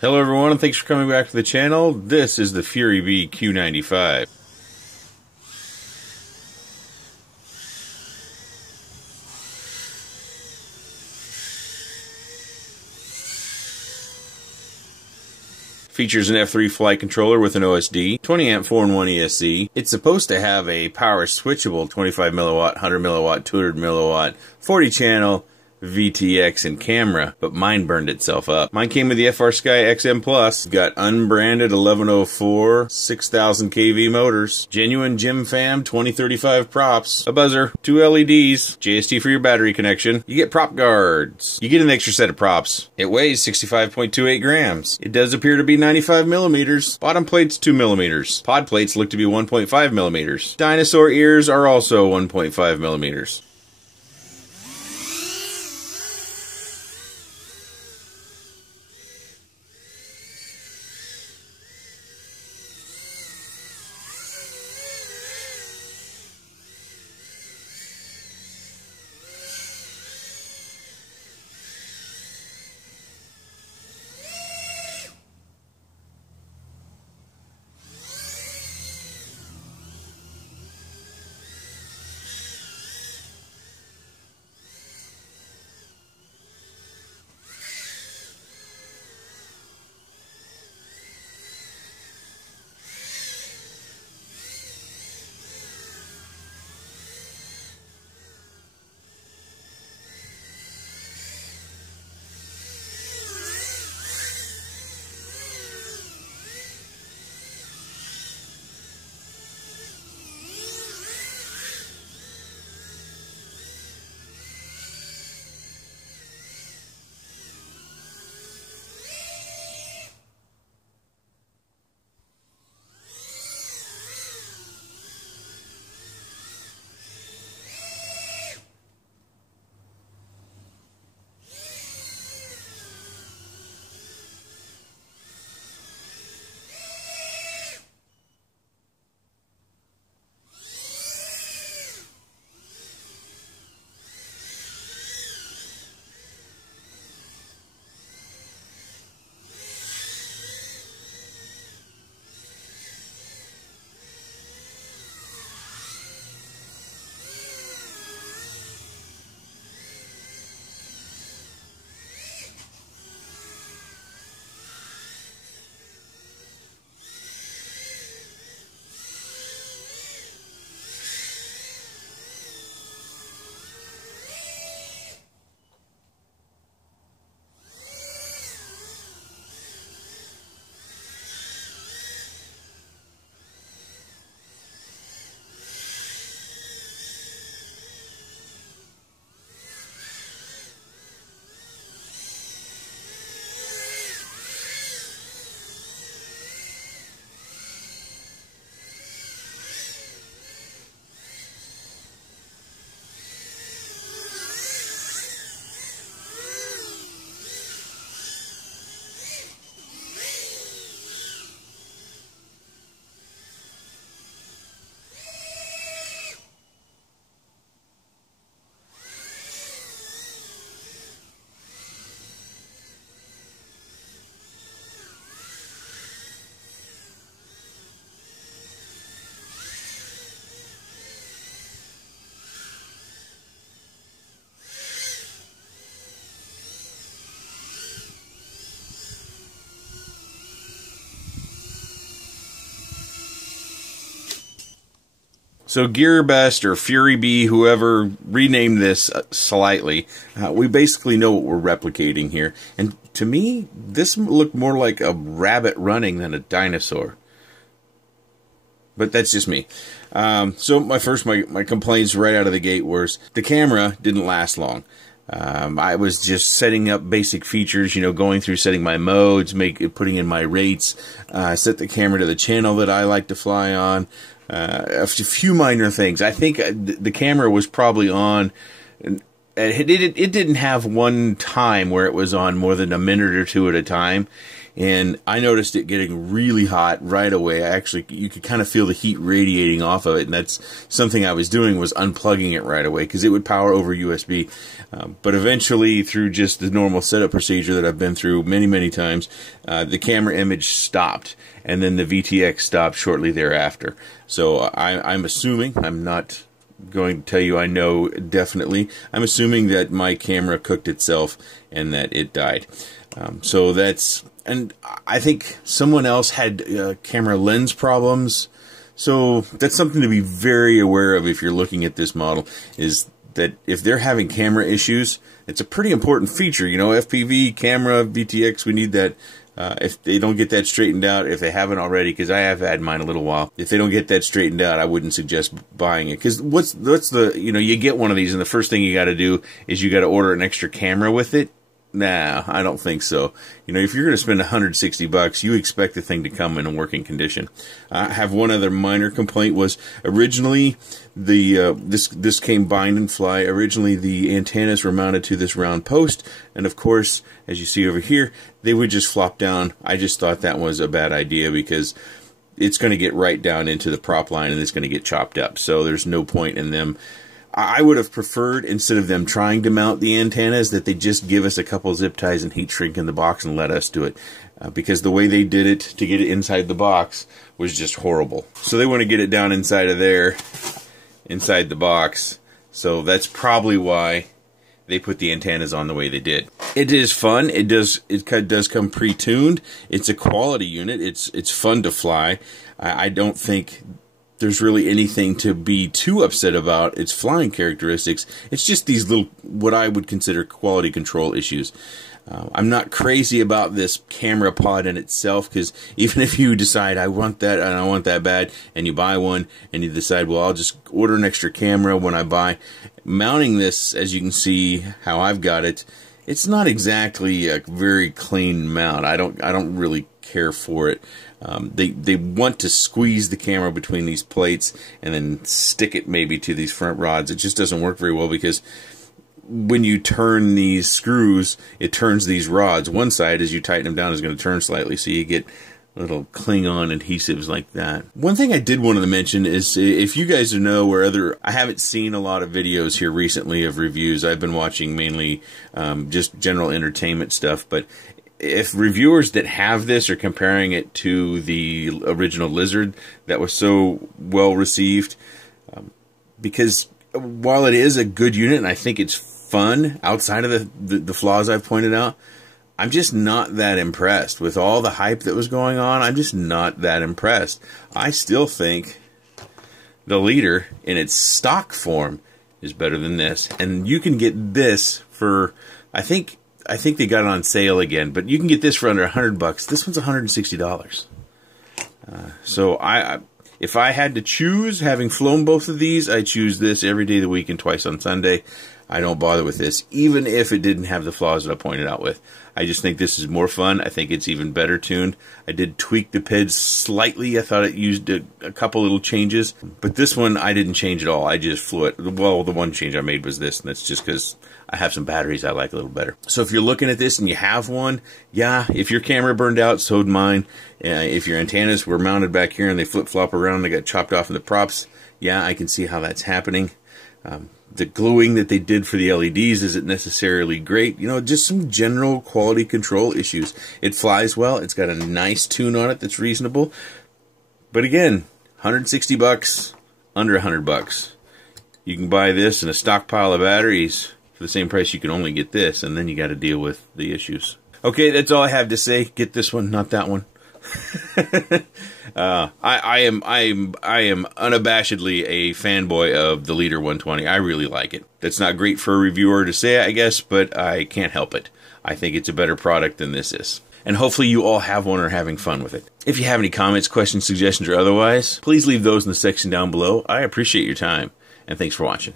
Hello everyone, and thanks for coming back to the channel. This is the Furibee Q95. Features an F3 flight controller with an OSD, 20 amp 4-in-1 ESC. It's supposed to have a power switchable 25 milliwatt, 100 milliwatt, 200 milliwatt, 40 channel, VTX and camera, but mine burned itself up. Mine came with the FrSky XM Plus. Got unbranded 1104 6000 kV motors, genuine Jim Fam 2035 props, a buzzer, 2 LEDs, JST for your battery connection. You get prop guards. You get an extra set of props. It weighs 65.28 grams. It does appear to be 95 millimeters. Bottom plate's 2 millimeters. Pod plates look to be 1.5 millimeters. Dinosaur ears are also 1.5 millimeters. So GearBest or Furibee, whoever renamed this slightly, we basically know what we're replicating here. And to me, this looked more like a rabbit running than a dinosaur. But that's just me. So my complaints right out of the gate was the camera didn't last long. I was just setting up basic features, you know, going through setting my modes, putting in my rates, set the camera to the channel that I like to fly on. A few minor things. I think the camera was probably on it didn't have one time where it was on more than a minute or two at a time. And I noticed it getting really hot right away. You could kind of feel the heat radiating off of it. And that's something I was doing, was unplugging it right away, because it would power over USB. But eventually, through just the normal setup procedure that I've been through many, many times, the camera image stopped. And then the VTX stopped shortly thereafter. So I'm assuming, I'm not going to tell you I know definitely, I'm assuming that my camera cooked itself and that it died. So that's... And I think someone else had camera lens problems. So that's something to be very aware of if you're looking at this model, is that if they're having camera issues, it's a pretty important feature. You know, FPV, camera, VTX, we need that. If they don't get that straightened out, if they haven't already, because I have had mine a little while, if they don't get that straightened out, I wouldn't suggest buying it. Because what's the, you know, you get one of these and the first thing you got to do is you got to order an extra camera with it. Nah, I don't think so. You know, if you're going to spend $160, you expect the thing to come in a working condition. I have one other minor complaint. Was originally this came bind and fly. Originally the antennas were mounted to this round post, and of course, as you see over here, they would just flop down. I just thought that was a bad idea, because it's going to get right down into the prop line and it's going to get chopped up. So there's no point in them. I would have preferred, instead of them trying to mount the antennas, that they just give us a couple zip ties and heat shrink in the box and let us do it. Because the way they did it to get it inside the box was just horrible. So they want to get it down inside of there, inside the box. So that's probably why they put the antennas on the way they did. It is fun. It does come pre-tuned. It's a quality unit. It's fun to fly. I don't think there's really anything to be too upset about its flying characteristics. It's just these little, what I would consider quality control issues. I'm not crazy about this camera pod in itself, because even if you decide I want that and I want that bad, and you buy one and you decide, well, I'll just order an extra camera when I buy, mounting this, as you can see how I've got it, it's not exactly a very clean mount. I don't really care for it. They want to squeeze the camera between these plates and then stick it maybe to these front rods. It just doesn't work very well, because when you turn these screws, it turns these rods. One side, as you tighten them down, is going to turn slightly, so you get little cling-on adhesives like that. One thing I did want to mention is, if you guys know where I haven't seen a lot of videos here recently of reviews. I've been watching mainly just general entertainment stuff, but if reviewers that have this are comparing it to the original Lizard that was so well received, because while it is a good unit and I think it's fun outside of the flaws I've pointed out, I'm just not that impressed. With all the hype that was going on, I'm just not that impressed. I still think the Leader in its stock form is better than this. And you can get this for, I think they got it on sale again, but you can get this for under $100. This one's $160. So if I had to choose, having flown both of these, I choose this every day of the week and twice on Sunday. I don't bother with this, even if it didn't have the flaws that I pointed out with. I just think this is more fun. I think it's even better tuned. I did tweak the PIDs slightly. I thought it used a couple little changes, but this one I didn't change at all. I just flew it. Well, the one change I made was this, and that's just because I have some batteries I like a little better. So if you're looking at this and you have one, yeah, if your camera burned out, so did mine. If your antennas were mounted back here and they flip-flop around and they got chopped off in the props, yeah, I can see how that's happening. The gluing that they did for the LEDs isn't necessarily great. You know, just some general quality control issues. It flies well. It's got a nice tune on it that's reasonable. But again, $160, under $100. You can buy this and a stockpile of batteries for the same price you can only get this, and then you got to deal with the issues. Okay, that's all I have to say. Get this one, not that one. I am unabashedly a fanboy of the Leader 120. I really like it. That's not great for a reviewer to say, I guess, but I can't help it. I think it's a better product than this is. And hopefully you all have one or are having fun with it. If you have any comments, questions, suggestions, or otherwise, please leave those in the section down below. I appreciate your time, and thanks for watching.